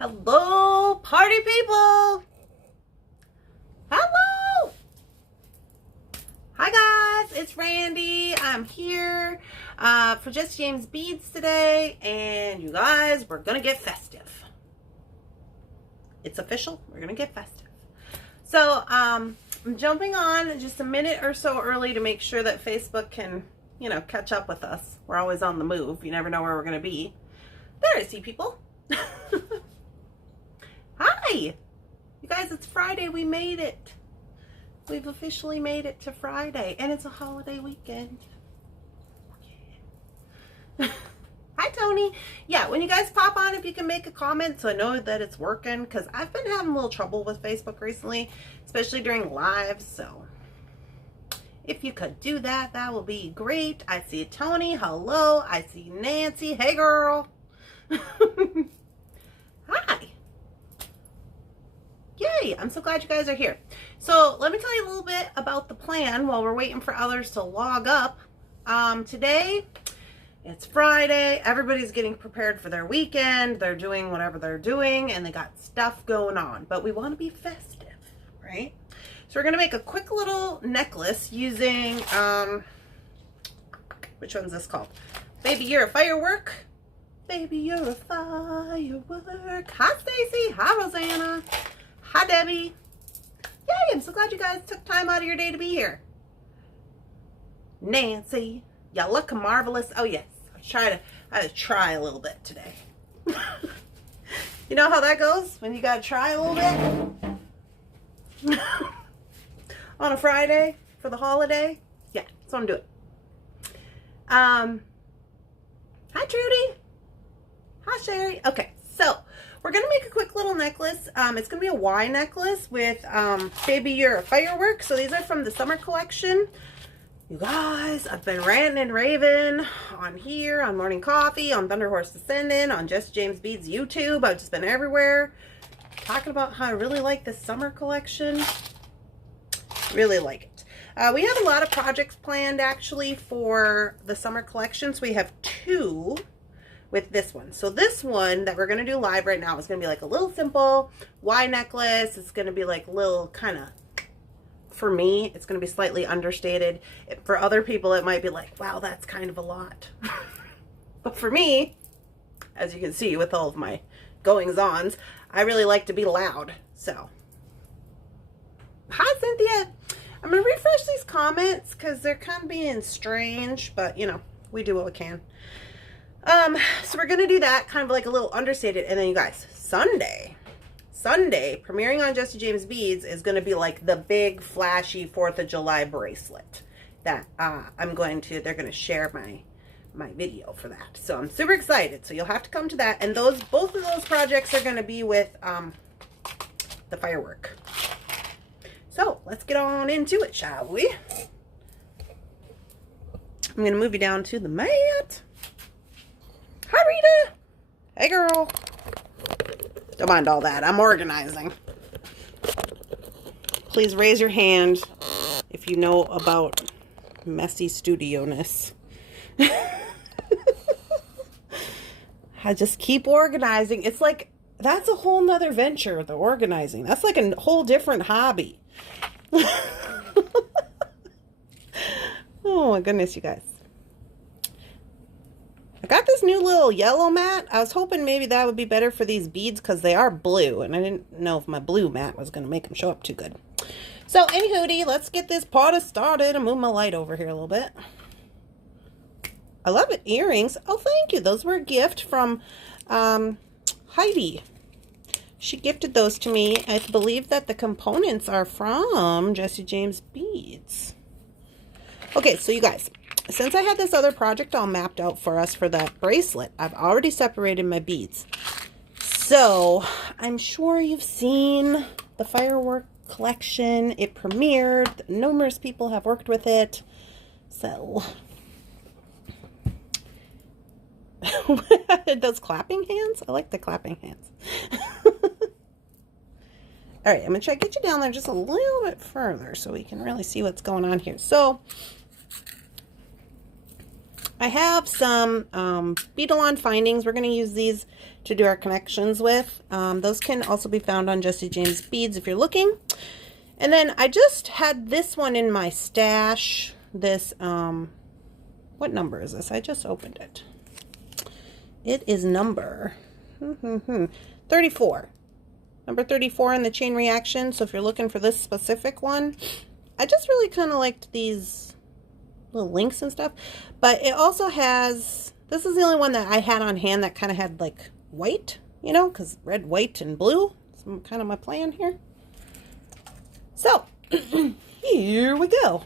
Hello, party people. Hello. Hi guys, it's Randee. I'm here for Just James Beads today, and you guys, we're gonna get festive. It's official. We're gonna get festive. So I'm jumping on just a minute or so early to make sure that Facebook can, catch up with us. We're always on the move. You never know where we're gonna be. There, I see people. Hi! You guys, it's Friday. We made it. We've officially made it to Friday. And it's a holiday weekend. Yeah. Hi, Tony. Yeah, when you guys pop on, if you can make a comment so I know that it's working. Because I've been having a little trouble with Facebook recently. Especially during lives. So, if you could do that, that will be great. I see Tony. Hello. I see Nancy. Hey, girl. Hi. Yay, I'm so glad you guys are here. So let me tell you a little bit about the plan while we're waiting for others to log up. Today, it's Friday. Everybody's getting prepared for their weekend. They're doing whatever they're doing, and they got stuff going on. But we want to be festive, right? So we're going to make a quick little necklace using, which one's this called? Baby, You're a Firework. Baby, you're a firework. Hi, Stacy. Hi, Rosanna. Hi, Debbie. Yay, I'm so glad you guys took time out of your day to be here. Nancy, y'all look marvelous. Oh, yes. I had to try a little bit today. You know how that goes when you got to try a little bit? On a Friday for the holiday? Yeah, that's what I'm doing. Hi, Trudy. Hi, Sherry. Okay, so we're going to make a quick little necklace. It's going to be a Y necklace with Baby, You're a Firework. So these are from the summer collection. You guys, I've been ranting and raving on here, on Morning Coffee, on Thunderhorse Descendant, on Just James Beads YouTube. I've just been everywhere talking about how I really like this summer collection. Really like it. We have a lot of projects planned actually for the summer collection. So we have two with this one. So this one that we're going to do live right now is going to be like a little simple Y necklace. It's going to be like a little kind of, for me, it's going to be slightly understated. For other people, it might be like, wow, that's kind of a lot. But for me, as you can see with all of my goings-ons, I really like to be loud. So, hi, Cynthia. I'm going to refresh these comments because they're kind of being strange, but, we do what we can. So we're going to do that kind of like a little understated. And then you guys, Sunday, premiering on Just James Beads is going to be like the big flashy 4th of July bracelet that, they're going to share my video for that. So I'm super excited. So you'll have to come to that. And both of those projects are going to be with, the firework. So let's get on into it, shall we? I'm going to move you down to the mat. Hi, Rita. Hey, girl. Don't mind all that. I'm organizing. Please raise your hand if you know about messy studio-ness. I just keep organizing. It's like, that's a whole nother venture, the organizing. That's like a whole different hobby. Oh, my goodness, you guys. I got this new little yellow mat. I was hoping maybe that would be better for these beads because they are blue. And I didn't know if my blue mat was going to make them show up too good. So, anywho, let's get this party started. I'll move my light over here a little bit. I love it. Earrings. Oh, thank you. Those were a gift from Heidi. She gifted those to me. I believe that the components are from Just James Beads. Okay, so you guys. Since I had this other project all mapped out for us for that bracelet, I've already separated my beads. So, I'm sure you've seen the firework collection. It premiered. Numerous people have worked with it. So, those clapping hands? I like the clapping hands. All right, I'm going to try to get you down there just a little bit further so we can really see what's going on here. So, I have some Beadle findings. We're going to use these to do our connections with. Those can also be found on Jesse James Beads if you're looking. And then I just had this one in my stash. This, what number is this? I just opened it. It is number 34. Number 34 in the chain reaction. So if you're looking for this specific one, I just really kind of liked these little links and stuff. But it also has, this is the only one that I had on hand that kind of had like white, you know, because red, white, and blue. That's kind of my plan here. So, here we go.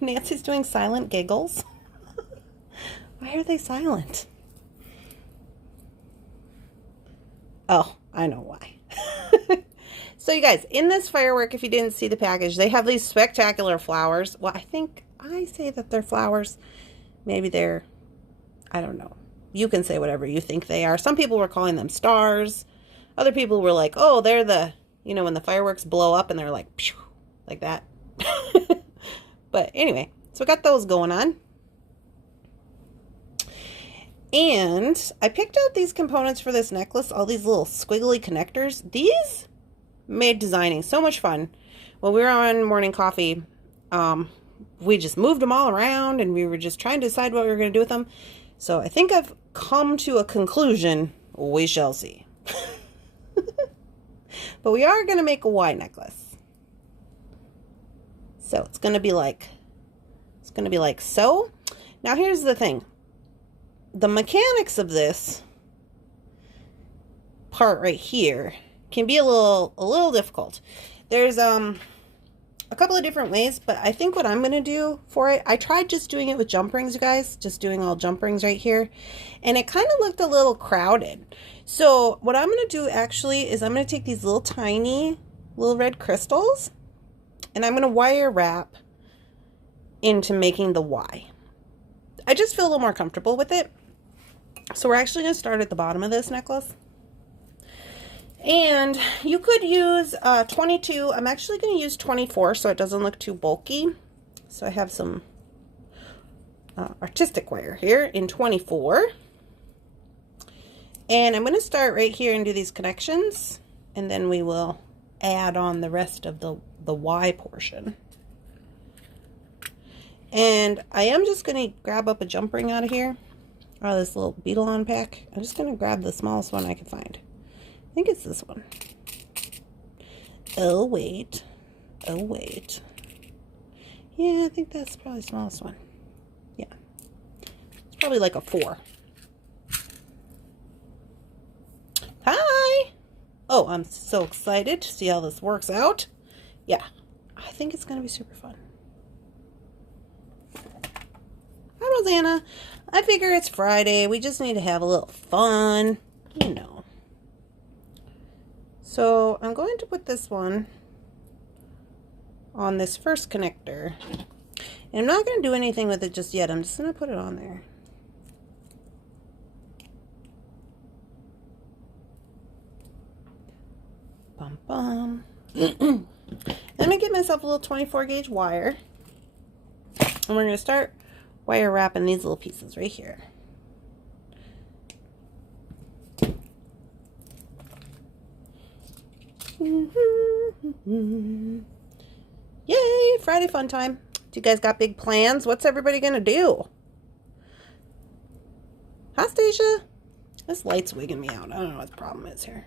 Nancy's doing silent giggles. Why are they silent? Oh, I know why. So you guys, in this firework, if you didn't see the package, they have these spectacular flowers. Well, I think I say that they're flowers. Maybe they're, I don't know. You can say whatever you think they are. Some people were calling them stars. Other people were like, oh, they're the, you know, when the fireworks blow up and they're like, phew, like that. But anyway, so we got those going on. And I picked out these components for this necklace, all these little squiggly connectors. These made designing so much fun. When we were on morning coffee, we just moved them all around and we were just trying to decide what we were going to do with them. So I think I've come to a conclusion. We shall see. But we are going to make a Y necklace. So it's going to be like so. Now here's the thing. The mechanics of this part right here can be a little difficult. There's a couple of different ways, but I think what I'm going to do for it, I tried just doing it with jump rings, you guys, just doing all jump rings right here, and it kind of looked a little crowded. So what I'm going to do actually is I'm going to take these little tiny little red crystals and I'm going to wire wrap into making the Y. I just feel a little more comfortable with it. So we're actually going to start at the bottom of this necklace. And you could use 22. I'm actually going to use 24 so it doesn't look too bulky. So I have some artistic wire here in 24. And I'm going to start right here and do these connections. And then we will add on the rest of the Y portion. And I am just going to grab up a jump ring out of here. Out of this little Beadle pack. I'm just going to grab the smallest one I can find. I think it's this one. Oh, wait. Oh, wait. Yeah, I think that's probably the smallest one. Yeah. It's probably like a 4. Hi! Oh, I'm so excited to see how this works out. Yeah. I think it's going to be super fun. Hi, Rosanna. I figure it's Friday. We just need to have a little fun, you know. So I'm going to put this one on this first connector. And I'm not going to do anything with it just yet. I'm just going to put it on there. Bum, bum. I'm going to get myself a little 24 gauge wire. And we're going to start wire wrapping these little pieces right here. Yay, Friday fun time. Do you guys got big plans? What's everybody gonna do? Hi, Stacia. This light's wigging me out. I don't know what the problem is here.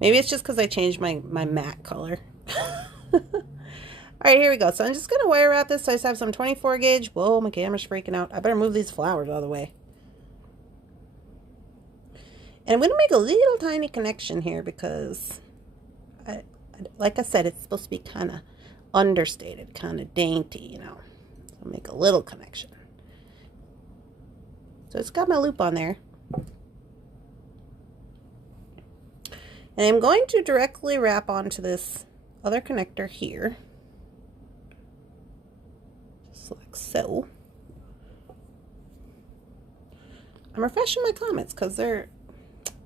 Maybe it's just because I changed my matte color. All right, here we go. So I'm just going to wire wrap this. So I just have some 24 gauge. Whoa, my camera's freaking out. I better move these flowers out of the way. And I'm going to make a little tiny connection here because, like I said, it's supposed to be kind of understated, kind of dainty, you know. So I'll make a little connection. So it's got my loop on there. And I'm going to directly wrap onto this other connector here. Like so. I'm refreshing my comments because they're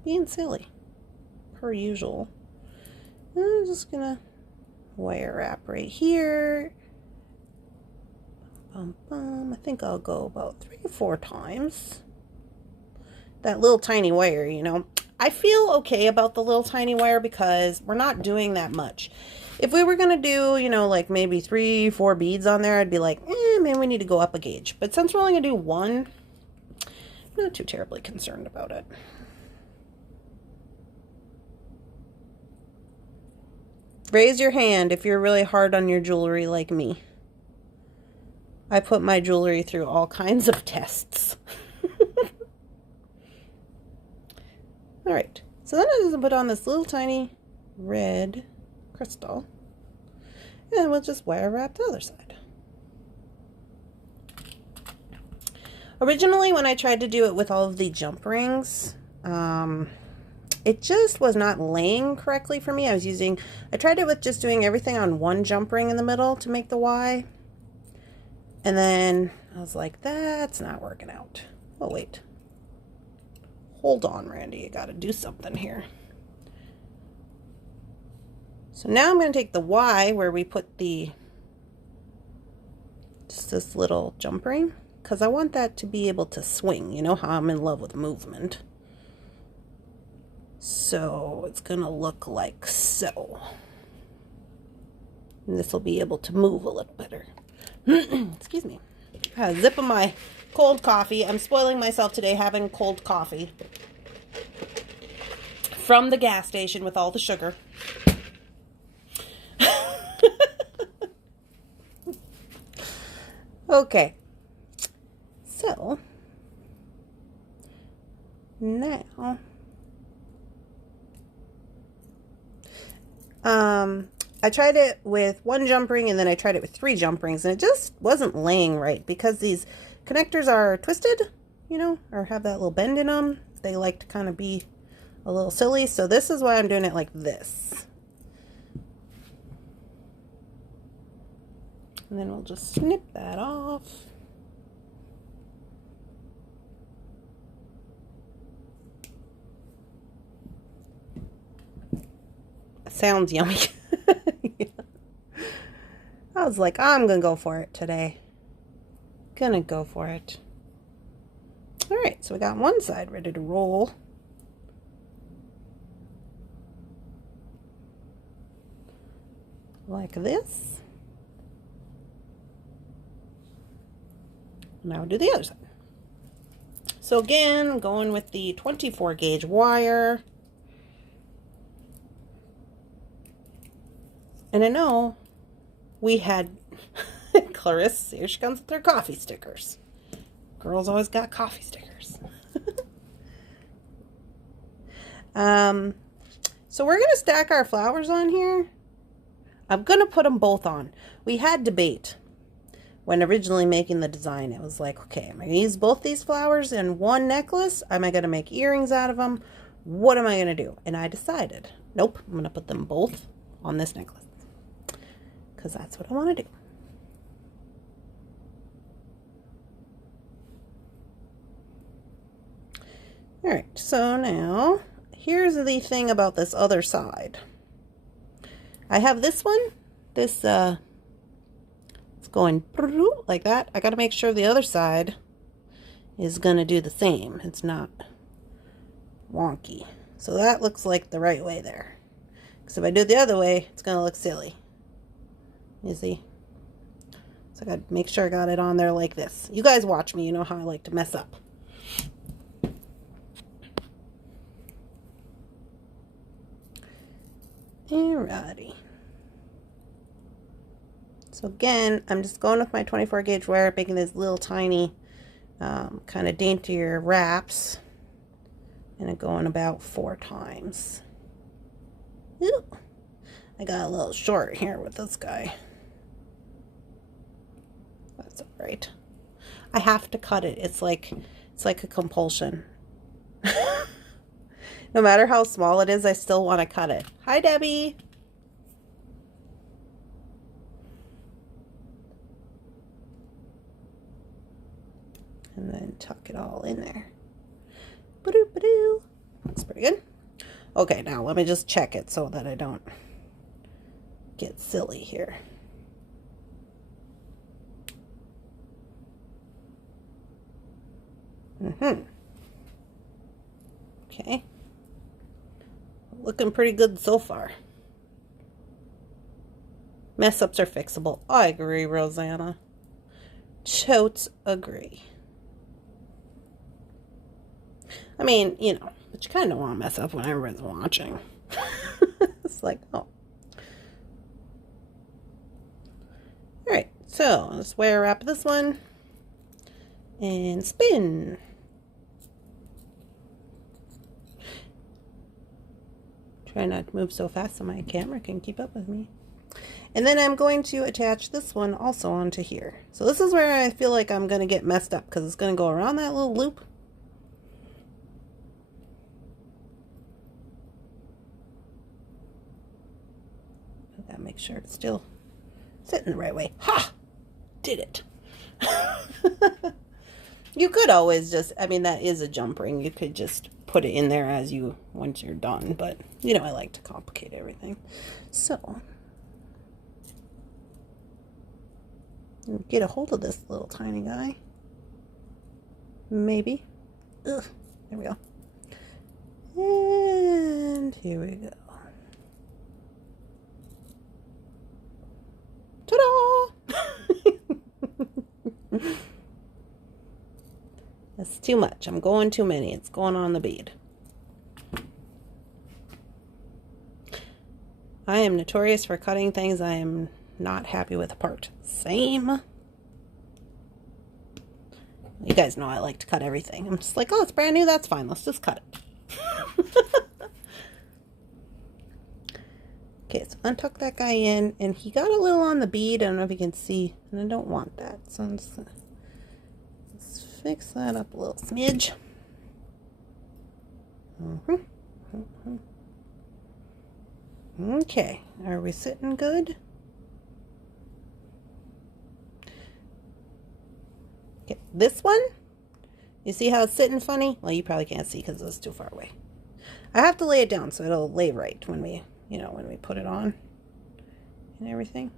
being silly per usual. And I'm just gonna wire wrap right here. I think I'll go about 3 or 4 times. That little tiny wire, you know. I feel okay about the little tiny wire because we're not doing that much. If we were going to do, you know, like maybe 3, 4 beads on there, I'd be like, maybe we need to go up a gauge. But since we're only going to do 1, I'm not too terribly concerned about it. Raise your hand if you're really hard on your jewelry like me. I put my jewelry through all kinds of tests. Alright, so then I'm going to put on this little tiny red crystal. And we'll just wire wrap the other side. Originally, when I tried to do it with all of the jump rings, it just was not laying correctly for me. I tried it with just doing everything on one jump ring in the middle to make the Y. And then I was like, that's not working out. Oh, wait. Hold on, Randee. You got to do something here. So now I'm going to take the Y where we put just this little jump ring, because I want that to be able to swing. You know how I'm in love with movement. So it's going to look like so. And this will be able to move a little better. Excuse me. A zip of my cold coffee. I'm spoiling myself today having cold coffee from the gas station with all the sugar. Okay. So now I tried it with 1 jump ring and then I tried it with 3 jump rings, and it just wasn't laying right because these connectors are twisted, you know, or have that little bend in them. They like to kind of be a little silly. So this is why I'm doing it like this. And then we'll just snip that off. Sounds yummy. Yeah. I was like, I'm gonna go for it today. Gonna go for it. All right, so we got one side ready to roll. Like this. Now we'll do the other side. So again, I'm going with the 24 gauge wire. And I know we had Clarissa, here she comes with her coffee stickers. Girls always got coffee stickers. So we're going to stack our flowers on here. I'm going to put them both on. We had debate when originally making the design. It was like, okay, am I going to use both these flowers in one necklace? Am I going to make earrings out of them? What am I going to do? And I decided, nope, I'm going to put them both on this necklace. Because that's what I want to do. Alright, so now, here's the thing about this other side. I have this one, it's going like that. I got to make sure the other side is going to do the same. It's not wonky. So that looks like the right way there. Because if I do it the other way, it's going to look silly. You see? So I got to make sure I got it on there like this. You guys watch me, you know how I like to mess up. Alrighty. So again, I'm just going with my 24 gauge wire, making these little tiny, kind of daintier wraps. And I'm going about 4 times. Ooh, I got a little short here with this guy. That's alright. I have to cut it. It's like a compulsion. No matter how small it is, I still want to cut it. Hi, Debbie. And then tuck it all in there. Ba-doo, ba-doo. That's pretty good. Okay, now let me just check it so that I don't get silly here. Okay. Looking pretty good so far. Mess ups are fixable. I agree, Rosanna. Totes agree. I mean, you know, but you kind of want to mess up when everyone's watching. It's like, oh. Alright, so let's wire wrap this one and spin. Try not to move so fast so my camera can keep up with me. And then I'm going to attach this one also onto here. So this is where I feel like I'm going to get messed up because it's going to go around that little loop. I gotta make sure it's still sitting the right way. Ha! Did it. You could always just, I mean, that is a jump ring. You could just put it in there as you, once you're done. But, you know, I like to complicate everything. So, get a hold of this little tiny guy. Maybe. Ugh, there we go. And here we go. Ta-da! That's too much. I'm going too many. It's going on the bead. I am notorious for cutting things I am not happy with apart. Same. You guys know I like to cut everything. I'm just like, oh, it's brand new. That's fine. Let's just cut it. Okay, so untuck that guy in. And he got a little on the bead. I don't know if you can see. And I don't want that. So I'm just going to fix that up a little smidge. Okay, are we sitting good? Okay, this one, you see how it's sitting funny? Well, you probably can't see because it's too far away. I have to lay it down so it'll lay right when we, you know, when we put it on and everything.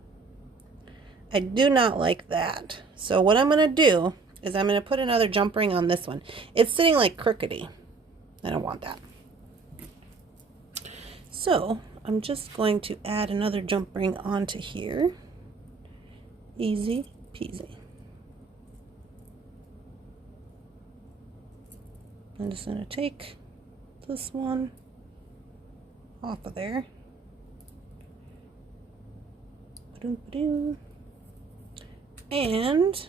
I do not like that. So what I'm going to do is I'm going to put another jump ring on this one. It's sitting like crookedy. I don't want that. So I'm just going to add another jump ring onto here. Easy peasy. I'm just going to take this one off of there. And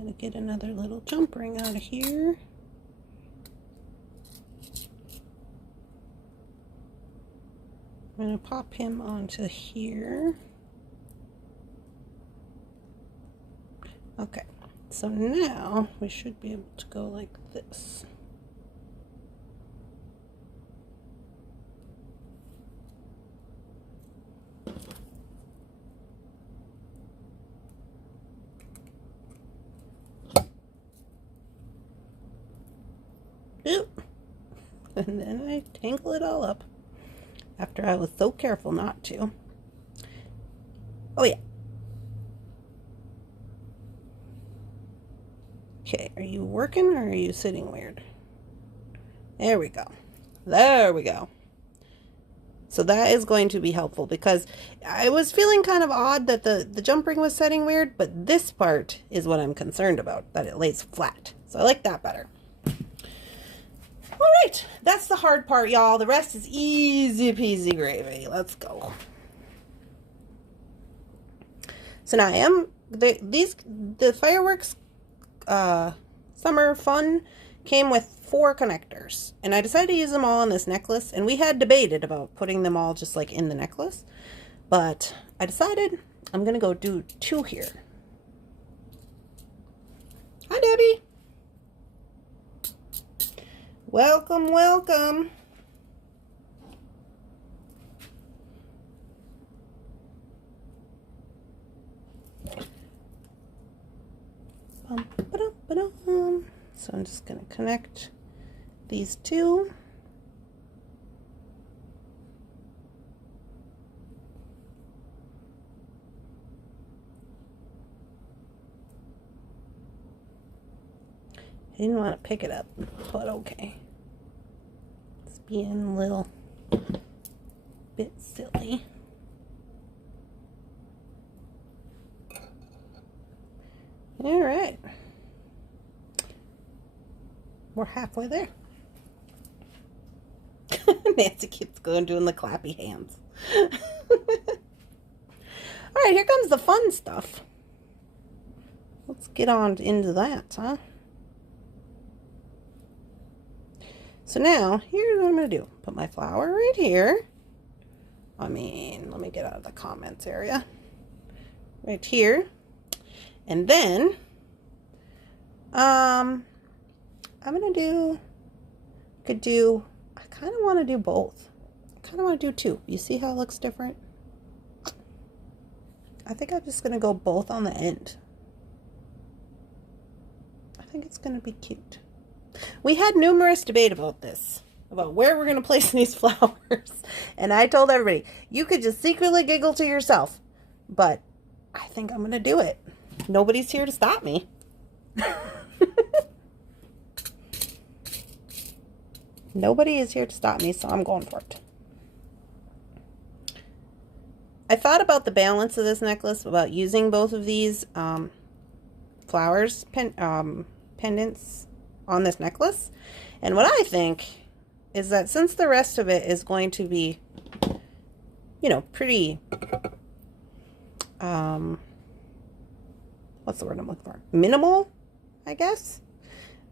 gonna get another little jump ring out of here. I'm gonna pop him onto here. Okay, so now we should be able to go like this. Oop. And then I tangle it all up after I was so careful not to. Oh yeah. Okay, are you working or are you sitting weird? There we go. There we go. So that is going to be helpful because I was feeling kind of odd that the jump ring was setting weird, but this part is what I'm concerned about, that it lays flat. So I like that better. All right, that's the hard part, y'all. The rest is easy peasy gravy. Let's go. So now the Fireworks Summer Fun came with 4 connectors, and I decided to use them all on this necklace, and we had debated about putting them all just like in the necklace, but I decided I'm gonna go do 2 here. Hi, Debbie. Welcome, welcome. So I'm just going to connect these 2. didn't want to pick it up, but okay. It's being a little bit silly. All right. We're halfway there. Nancy keeps going doing the clappy hands. All right, here comes the fun stuff. Let's get on into that, huh? So now, here's what I'm going to do. Put my flower right here. I mean, let me get out of the comments area. Right here. And then, I'm going to do, I kind of want to do both. I kind of want to do two. You see how it looks different? I think I'm just going to go both on the end. I think it's going to be cute. We had numerous debate about this, about where we're going to place these flowers. And I told everybody, you could just secretly giggle to yourself. But I think I'm going to do it. Nobody's here to stop me. Nobody is here to stop me, so I'm going for it. I thought about the balance of this necklace, about using both of these flowers, pendants on this necklace. And what I think is that since the rest of it is going to be, you know, pretty, what's the word I'm looking for? Minimal, I guess.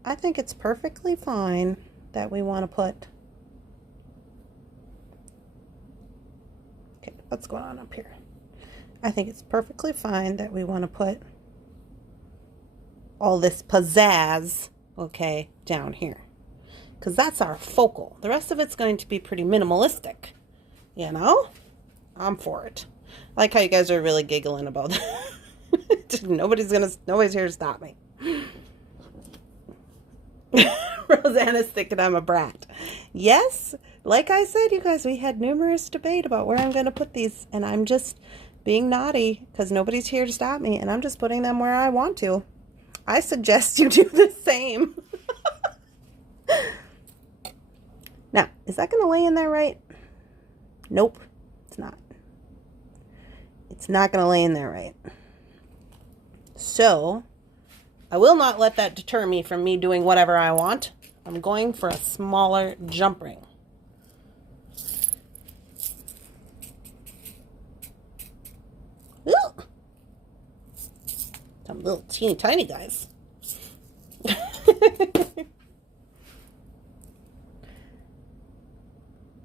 I think it's perfectly fine that we want to put, okay, what's going on up here? I think it's perfectly fine that we want to put all this pizzazz, okay, down here. Because that's our focal. The rest of it's going to be pretty minimalistic. You know? I'm for it. I like how you guys are really giggling about that. Nobody's here to stop me. Rosanna's thinking I'm a brat. Yes, like I said, you guys, we had numerous debate about where I'm going to put these. And I'm just being naughty because nobody's here to stop me. And I'm just putting them where I want to. I suggest you do the same. Now, is that going to lay in there right? Nope, it's not. It's not going to lay in there right. So, I will not let that deter me from me doing whatever I want. I'm going for a smaller jump ring. Ooh. Some little teeny tiny guys.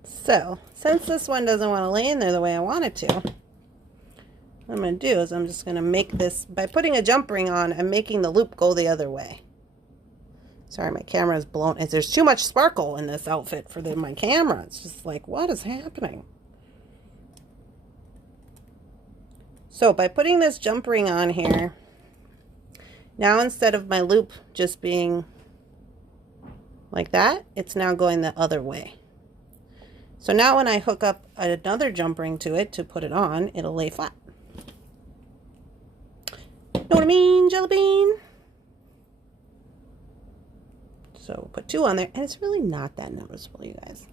So, since this one doesn't want to lay in there the way I want it to, what I'm going to do is I'm just going to make this, by putting a jump ring on, I'm making the loop go the other way. Sorry, my camera is blown. There's too much sparkle in this outfit for my camera. It's just like, what is happening? So, by putting this jump ring on here, now instead of my loop just being like that, it's now going the other way. So now when I hook up another jump ring to it to put it on, it'll lay flat. Know what I mean, jelly bean? So we'll put two on there, and it's really not that noticeable, you guys.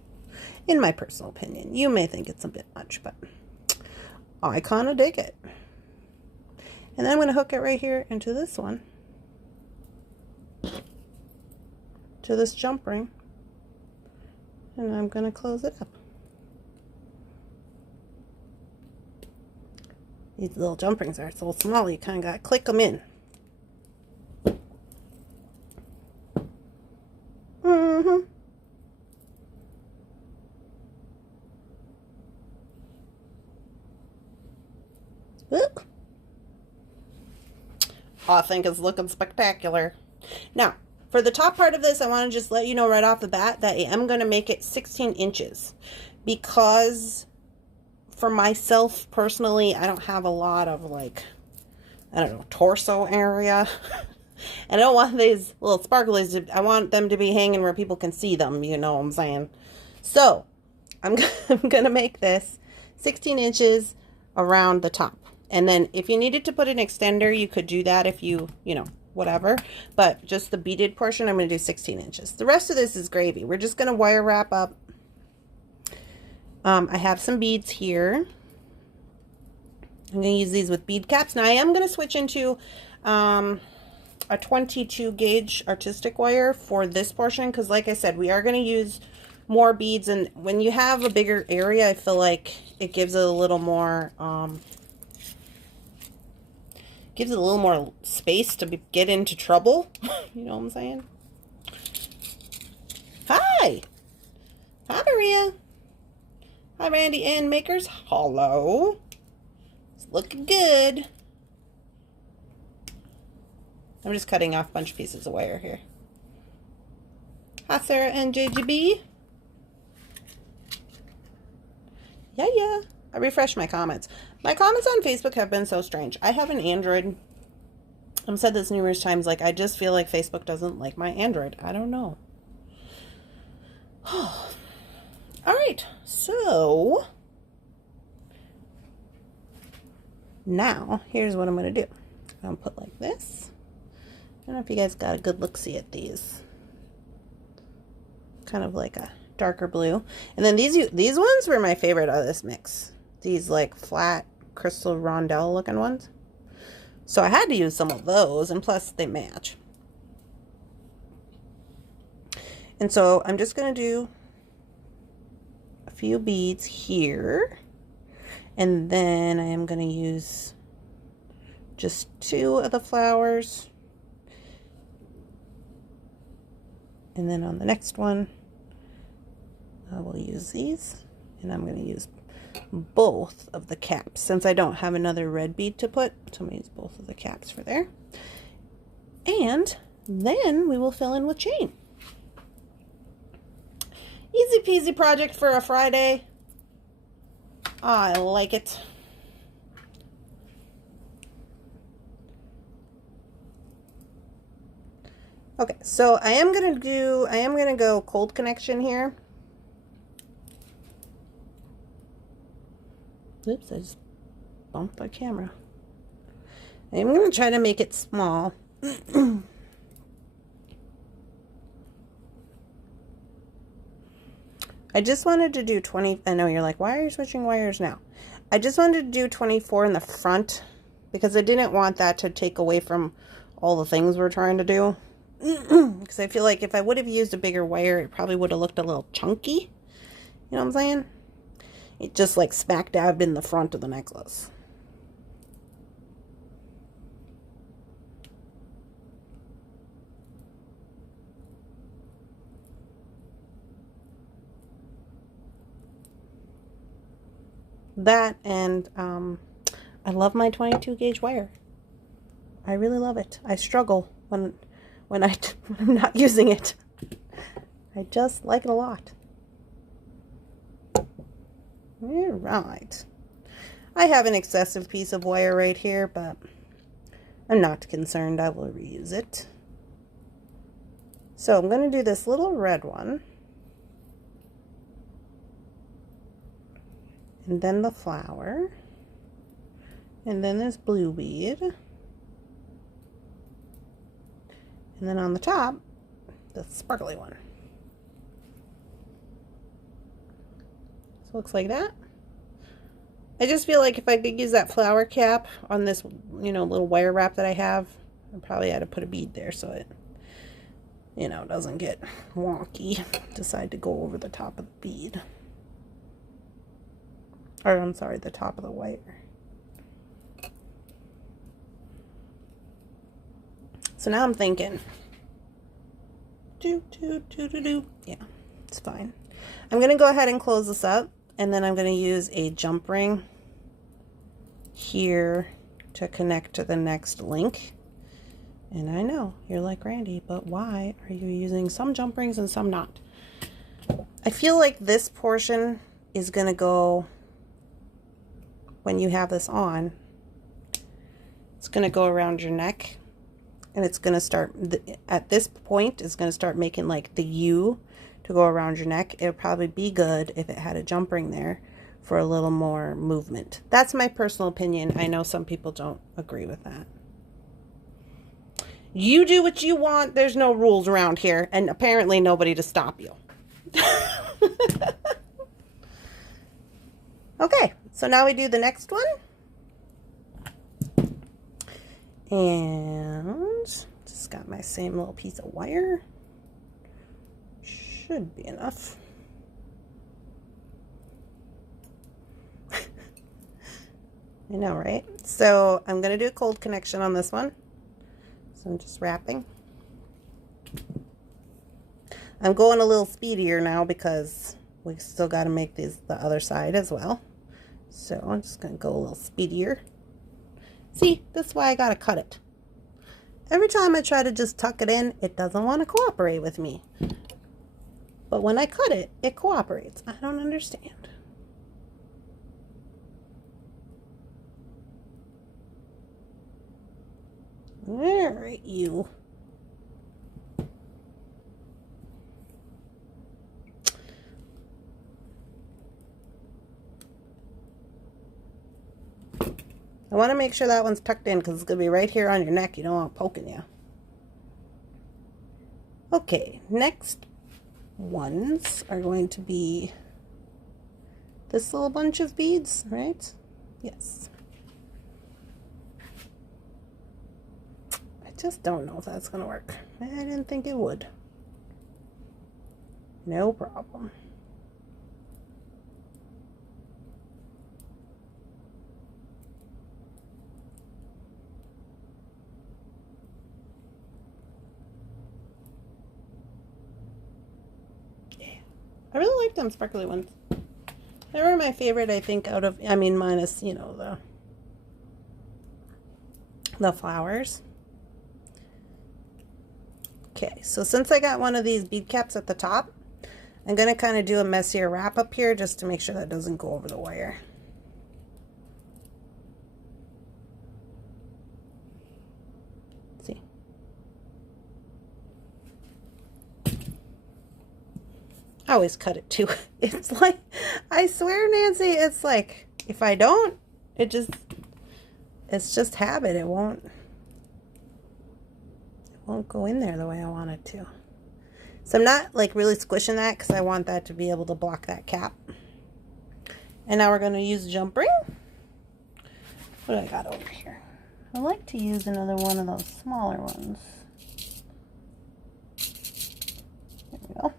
In my personal opinion. You may think it's a bit much, but I kind of dig it. And then I'm going to hook it right here into this one. To this jump ring. And I'm going to close it up. These little jump rings are so small, you kind of got to click them in. Look. I think it's looking spectacular. Now, for the top part of this, I want to just let you know right off the bat that I am going to make it 16 inches. Because for myself, personally, I don't have a lot of, like, I don't know, torso area. And I don't want these little sparklies, I want them to be hanging where people can see them, you know what I'm saying. So, I'm going to make this 16 inches around the top. And then if you needed to put an extender, you could do that if you know, whatever, but just the beaded portion, I'm going to do 16 inches. The rest of this is gravy. We're just going to wire wrap up. I have some beads here. I'm going to use these with bead caps. Now I am going to switch into a 22 gauge artistic wire for this portion, because like I said, we are going to use more beads, and when you have a bigger area, I feel like it gives it a little more space to get into trouble. You know what I'm saying? Hi Maria. Hi Randee and makers. Hello. It's looking good. I'm just cutting off a bunch of pieces of wire here. Hi Sarah and JGB. Yeah. I refreshed my comments. My comments on Facebook have been so strange. I have an Android. I've said this numerous times. Like, I just feel like Facebook doesn't like my Android. I don't know. All right. So, now, here's what I'm going to do. I'm going to put like this. I don't know if you guys got a good look-see at these. Kind of like a darker blue. And then these ones were my favorite out of this mix. These like flat crystal rondelle looking ones. So I had to use some of those, and plus they match. And so I'm just going to do a few beads here. And then I am going to use just 2 of the flowers. And then on the next one, I will use these, and I'm going to use both of the caps. Since I don't have another red bead to put, so I'm going to use both of the caps for there. And then we will fill in with chain. Easy peasy project for a Friday. I like it. Okay, so I am going to go cold connection here. Oops, I just bumped my camera. I'm going to try to make it small. I just wanted to do 20. I know you're like, why are you switching wires now? I just wanted to do 24 in the front because I didn't want that to take away from all the things we're trying to do. Because I feel like if I would have used a bigger wire, it probably would have looked a little chunky. You know what I'm saying? It just like smack dabbed in the front of the necklace. That, and I love my 22 gauge wire. I really love it. I struggle when I'm not using it. I just like it a lot. All right. I have an excessive piece of wire right here, but I'm not concerned. I will reuse it. So I'm going to do this little red one. And then the flower. And then this blue bead. And then on the top, the sparkly one. So it looks like that. I just feel like if I could use that flower cap on this, you know, little wire wrap that I have, I probably had to put a bead there so it, you know, doesn't get wonky. Decide to go over the top of the bead. Or, I'm sorry, the top of the wire. So now I'm thinking, yeah, it's fine. I'm going to go ahead and close this up, and then I'm going to use a jump ring here to connect to the next link. And I know, you're like, Randee, but why are you using some jump rings and some not? I feel like this portion is going to go, when you have this on, it's going to go around your neck. And it's going to start, at this point, it's going to start making like the U to go around your neck. It would probably be good if it had a jump ring there for a little more movement. That's my personal opinion. I know some people don't agree with that. You do what you want. There's no rules around here. And apparently nobody to stop you. Okay, so now we do the next one. And just got my same little piece of wire. Should be enough. I know, right? So I'm going to do a cold connection on this one. So I'm just wrapping. I'm going a little speedier now because we still got to make these the other side as well. So I'm just going to go a little speedier. See, this is why I got to cut it. Every time I try to just tuck it in, it doesn't want to cooperate with me. But when I cut it, it cooperates. I don't understand. All right, you. I want to make sure that one's tucked in because it's going to be right here on your neck. You don't want it poking you. Okay, next ones are going to be this little bunch of beads, right? Yes. I just don't know if that's going to work. I didn't think it would. No problem. I really like them sparkly ones. They were my favorite, I think, out of, I mean, minus, you know, the flowers. Okay, so since I got one of these bead caps at the top, I'm going to kind of do a messier wrap up here just to make sure that doesn't go over the wire. See? I always cut it too. It's like, I swear, Nancy, it's like, if I don't, it's just habit. It won't go in there the way I want it to. So I'm not like really squishing that because I want that to be able to block that cap. And now we're going to use jump ring. What do I got over here? I like to use another one of those smaller ones. There we go.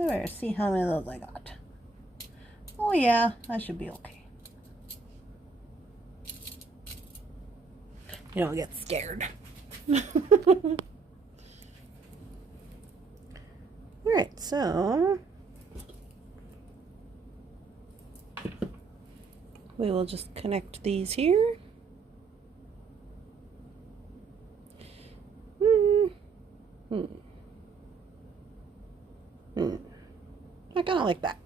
I better see how many of those I got. Oh yeah, I should be okay. You don't get scared. Alright, so we will just connect these here. I kind of like that.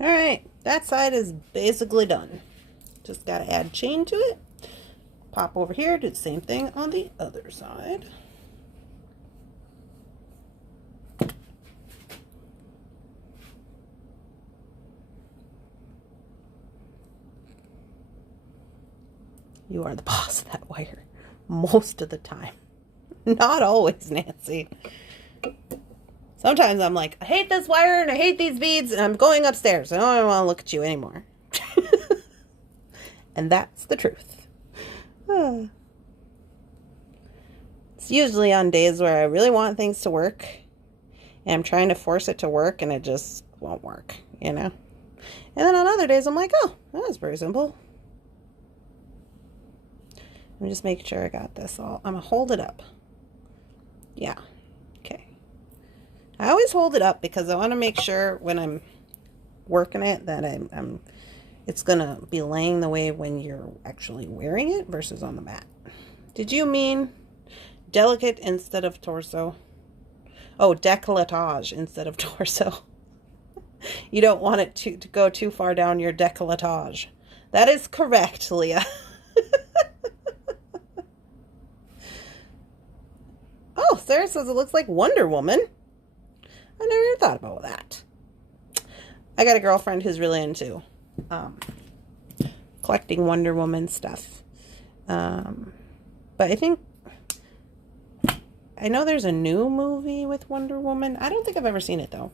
Alright, that side is basically done. Just got to add chain to it. Pop over here, do the same thing on the other side. You are the boss of that wire most of the time. Not always, Nancy. Sometimes I'm like, I hate this wire and I hate these beads and I'm going upstairs. I don't want to look at you anymore. And that's the truth. It's usually on days where I really want things to work and I'm trying to force it to work and it just won't work, you know? And then on other days I'm like, oh, that was very simple. I'm just making sure I got this all. I'm going to hold it up. Yeah. Okay. I always hold it up because I want to make sure when I'm working it that it's going to be laying the way when you're actually wearing it versus on the mat. Did you mean delicate instead of torso? Oh, décolletage instead of torso. You don't want it to go too far down your décolletage. That is correct, Leah. Oh, Sarah says it looks like Wonder Woman. I never even thought about that. I got a girlfriend who's really into collecting Wonder Woman stuff. But I know there's a new movie with Wonder Woman. I don't think I've ever seen it, though.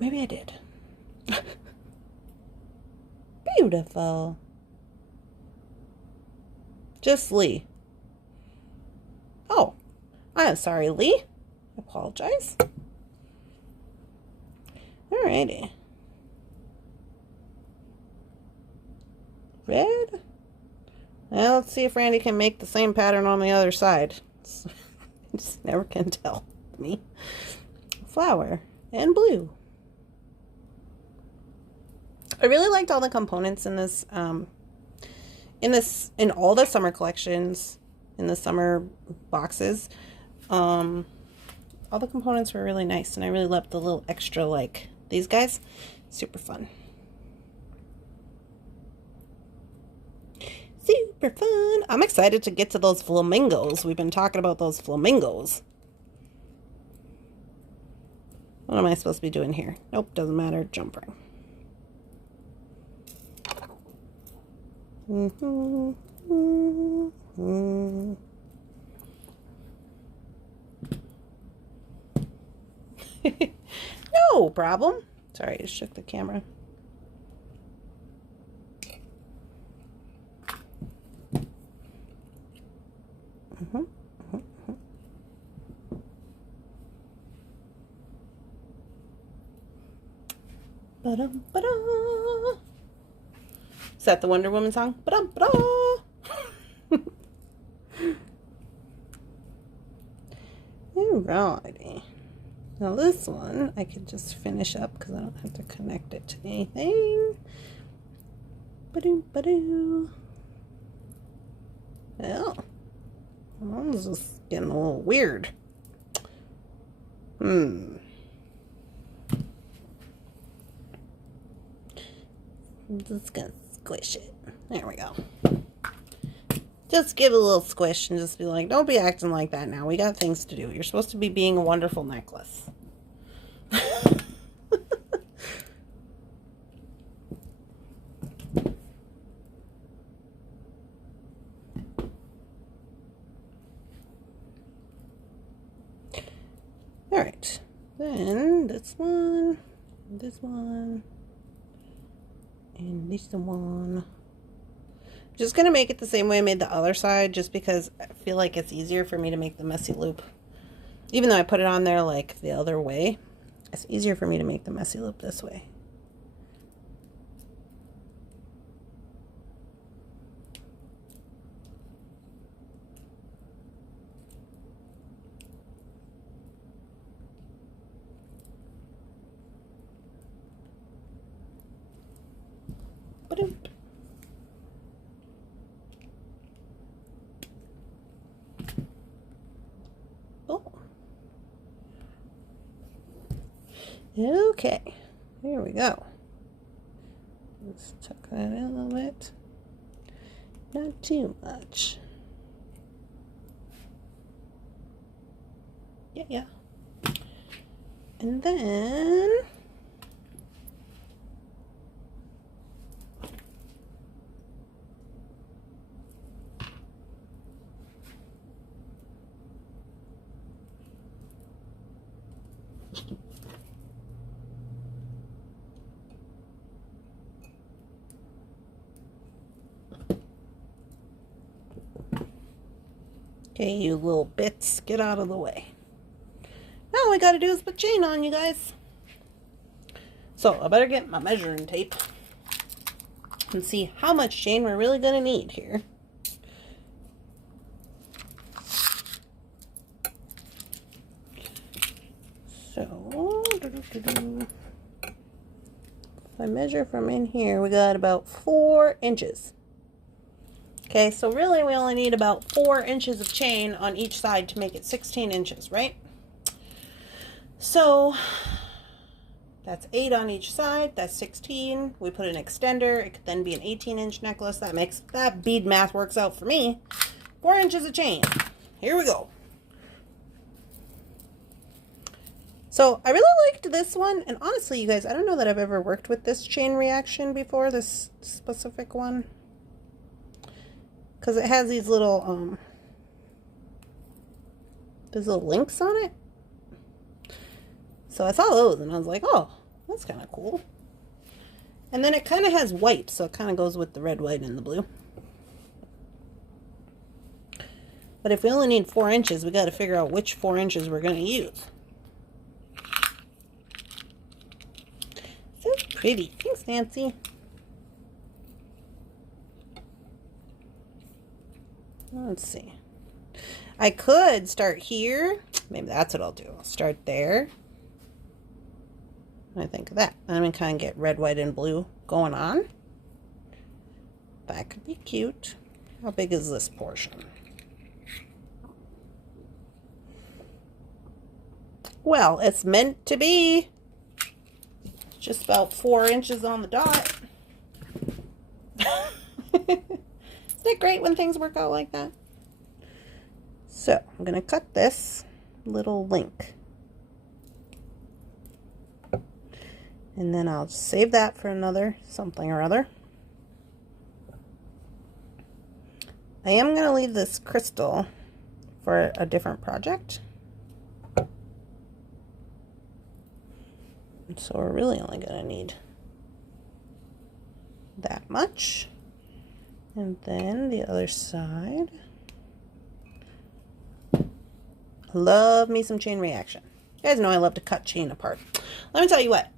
Maybe I did. Beautiful. Just Lee. Oh, I'm sorry, Lee. I apologize. Alrighty. Red. Well, let's see if Randee can make the same pattern on the other side. I just never can tell me. Flower and blue. I really liked all the components in this, in all the summer collections, in the summer boxes. All the components were really nice, and I really loved the little extra, like these guys. Super fun. Super fun. I'm excited to get to those flamingos. We've been talking about those flamingos. What am I supposed to be doing here? Nope, doesn't matter. Jump ring. No problem. Sorry, I just shook the camera. Ba-dum, ba-da. Is that the Wonder Woman song? Ba-dum, ba-da. Alrighty. Now this one I could just finish up because I don't have to connect it to anything. Ba-doo, ba-doo. Well, this is just getting a little weird. I'm just gonna squish it. There we go. Just give it a little squish and just be like, don't be acting like that now. We got things to do. You're supposed to be being a wonderful necklace. All right. Then this one, and this one. Just gonna make it the same way I made the other side, just because I feel like it's easier for me to make the messy loop. Even though I put it on there like the other way, it's easier for me to make the messy loop this way. Okay, here we go. Let's tuck that in a little bit. Not too much. Yeah. And then okay, you little bits, get out of the way. Now all I gotta do is put chain on, you guys. So I better get my measuring tape and see how much chain we're really gonna need here. So, if I measure from in here, we got about 4 inches. Okay, so really we only need about 4 inches of chain on each side to make it 16 inches, right? So that's 8 on each side, that's 16. We put an extender, it could then be an 18-inch necklace. That bead math works out for me. 4 inches of chain. Here we go. So I really liked this one, and honestly, you guys, I don't know that I've ever worked with this chain reaction before, this specific one, because it has these little links on it. So I saw those, and I was like, oh, that's kind of cool. And then it kind of has white, so it kind of goes with the red, white, and the blue. But if we only need 4 inches, we got to figure out which 4 inches we're going to use. So pretty. Thanks, Nancy. Let's see. I could start here. Maybe that's what I'll do. I'll start there. I think of that. I'm going to kind of get red, white, and blue going on. That could be cute. How big is this portion? Well, it's meant to be. Just about 4 inches on the dot. Isn't it great when things work out like that? So, I'm going to cut this little link. And then I'll save that for another something or other. I am going to leave this crystal for a different project. So we're really only going to need that much. And then the other side. Love me some chain reaction. You guys know I love to cut chain apart. Let me tell you what.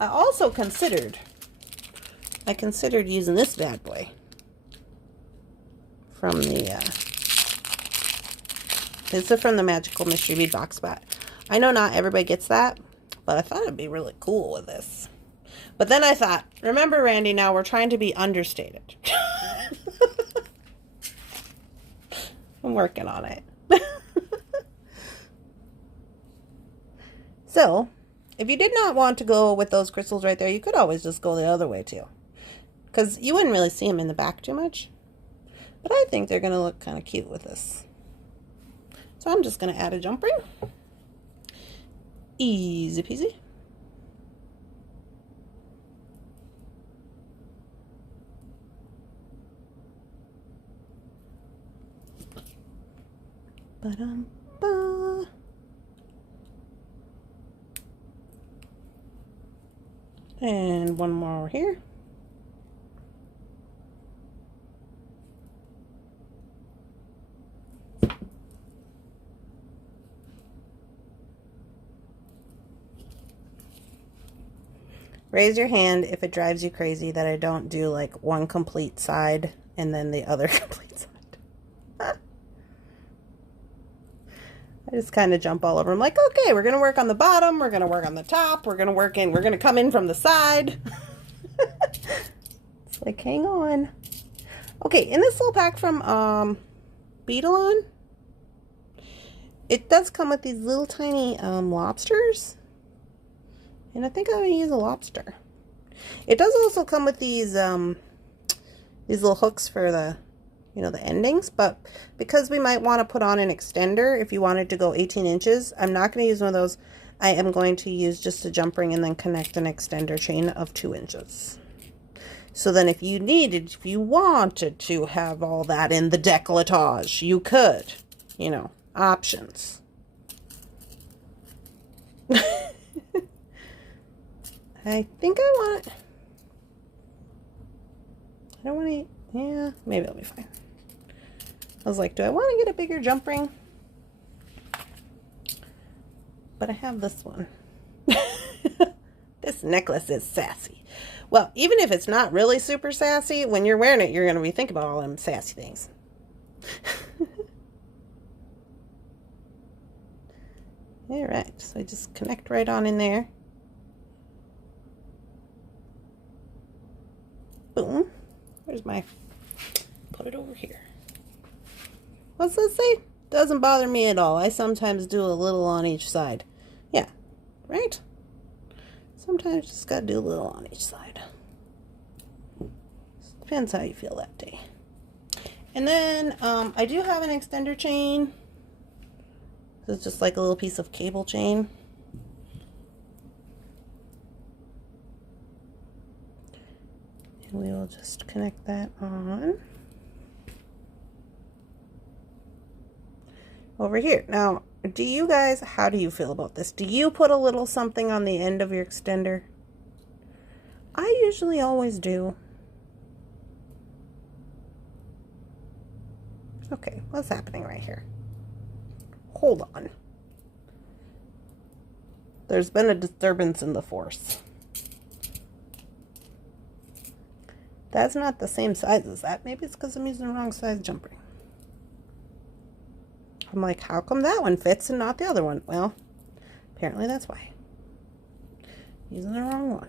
I also considered using this bad boy from the, this is from the Magical Mystery Bead Box Spot. I know not everybody gets that, but I thought it'd be really cool with this. But then I thought, remember, Randee, now we're trying to be understated. I'm working on it. So, if you did not want to go with those crystals right there, you could always just go the other way too. Because you wouldn't really see them in the back too much. But I think they're going to look kind of cute with this. So I'm just going to add a jump ring. Easy peasy. Ba-dum-ba. And one more here. Raise your hand if it drives you crazy that I don't do like one complete side and then the other complete side. I just kind of jump all over. I'm like, okay, we're going to work on the bottom. We're going to work on the top. We're going to come in from the side. It's like, hang on. Okay, in this little pack from Beading, it does come with these little tiny lobsters. And I think I'm going to use a lobster. It does also come with these little hooks for the, you know, the endings, but because we might want to put on an extender if you wanted to go 18 inches, I'm not going to use one of those. I am going to use just a jump ring and then connect an extender chain of 2 inches. So then if you wanted to have all that in the décolletage, you could, you know, options. I think I don't want to, yeah, maybe it'll be fine. I was like, do I want to get a bigger jump ring? But I have this one. This necklace is sassy. Well, even if it's not really super sassy, when you're wearing it, you're going to be thinking about all them sassy things. All right, so I just connect right on in there. Boom. Where's my, put it over here. What's that say? Doesn't bother me at all. I sometimes do a little on each side. Yeah, right? Sometimes just gotta do a little on each side. Depends how you feel that day. And then I do have an extender chain. It's just like a little piece of cable chain. And we will just connect that on over here. Now, do you guys, how do you feel about this? Do you put a little something on the end of your extender? I usually always do. Okay, what's happening right here? Hold on. There's been a disturbance in the force. That's not the same size as that. Maybe it's because I'm using the wrong size jump ring. I'm like, how come that one fits and not the other one? Well, apparently that's why. Using the wrong one.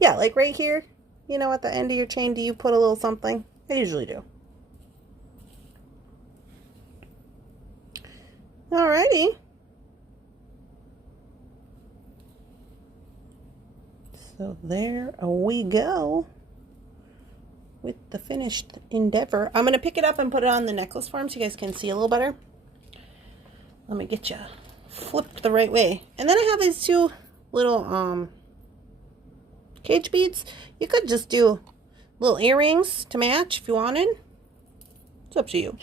Yeah, like right here, you know, at the end of your chain, do you put a little something? I usually do. Alrighty. So there we go with the finished endeavor. I'm going to pick it up and put it on the necklace form so you guys can see a little better. Let me get you flipped the right way. And then I have these two little cage beads. You could just do little earrings to match if you wanted. It's up to you.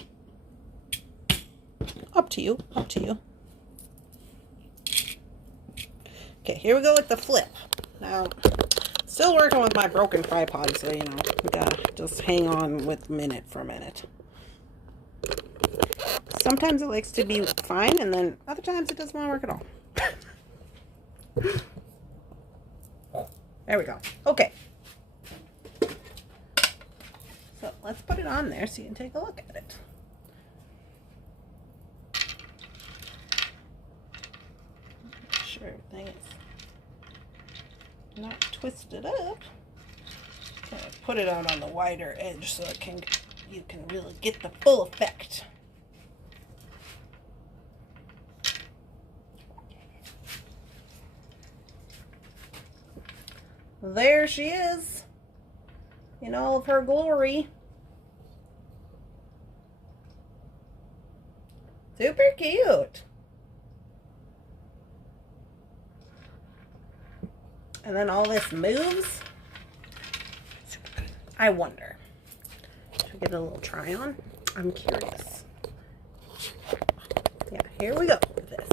Up to you. Up to you. Okay, here we go with the flip. Now, still working with my broken tripod, so, you know, we gotta just hang on with minute for a minute. Sometimes it likes to be fine, and then other times it doesn't want to work at all. There we go. Okay. So, let's put it on there so you can take a look at it. Make sure everything is not twisted up. Put it out on the wider edge so it can, you can really get the full effect. There she is in all of her glory. Super cute. And then all this moves. I wonder. Should I get a little try on? I'm curious. Yeah, here we go with this.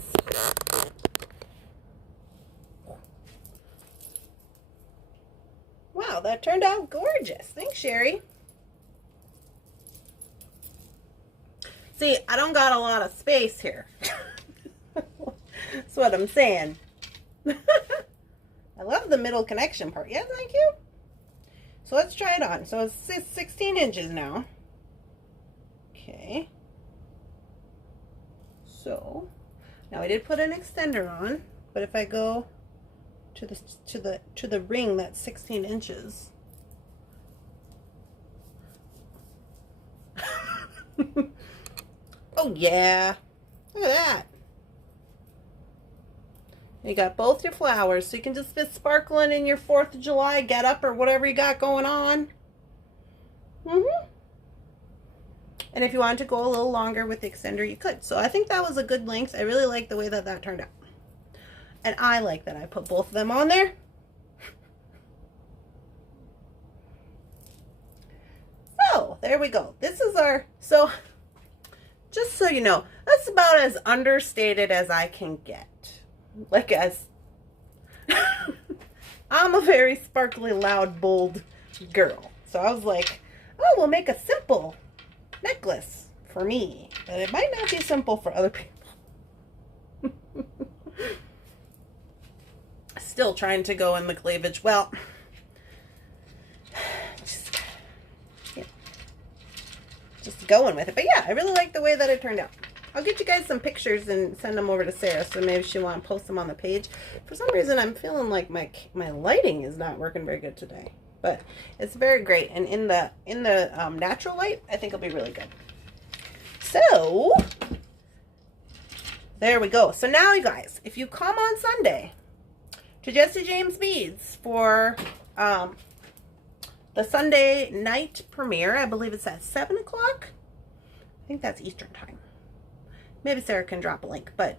Wow, that turned out gorgeous. Thanks, Sherry. See, I don't got a lot of space here. That's what I'm saying. I love the middle connection part. Yeah, thank you. So let's try it on. So it's 16 inches now. Okay. So now I did put an extender on, but if I go to the ring that's 16 inches. Oh yeah. Look at that. You got both your flowers, so you can just be sparkling in your 4th of July get up or whatever you got going on. And if you wanted to go a little longer with the extender, you could. So I think that was a good length. I really like the way that that turned out. And I like that I put both of them on there. So there we go. This is our, so just so you know, that's about as understated as I can get. Like, as I'm a very sparkly, loud, bold girl. So I was like, oh, we'll make a simple necklace for me. But it might not be simple for other people. Still trying to go in the cleavage. Well, just going with it. But yeah, I really like the way that it turned out. I'll get you guys some pictures and send them over to Sarah, so maybe she want to post them on the page. For some reason, I'm feeling like my lighting is not working very good today, but it's very great. And in the natural light, I think it'll be really good. So there we go. So now, you guys, if you come on Sunday, to Jesse James Beads for the Sunday night premiere. I believe it's at 7 o'clock. I think that's Eastern time. Maybe Sarah can drop a link, but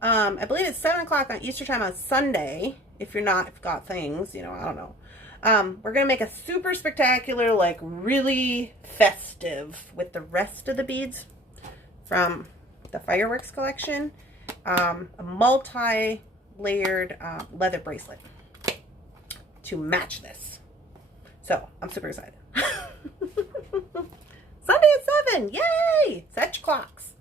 I believe it's 7 o'clock on Eastern time on Sunday. If you're not, if you've got things, you know, I don't know. We're going to make a super spectacular, like really festive with the rest of the beads from the Fireworks collection. A multi-layered leather bracelet to match this. So, I'm super excited. Sunday at 7! Yay! Set your clocks.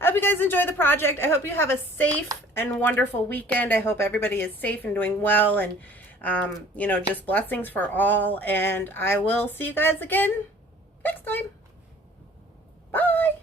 I hope you guys enjoy the project. I hope you have a safe and wonderful weekend. I hope everybody is safe and doing well, and you know, just blessings for all. And I will see you guys again next time. Bye.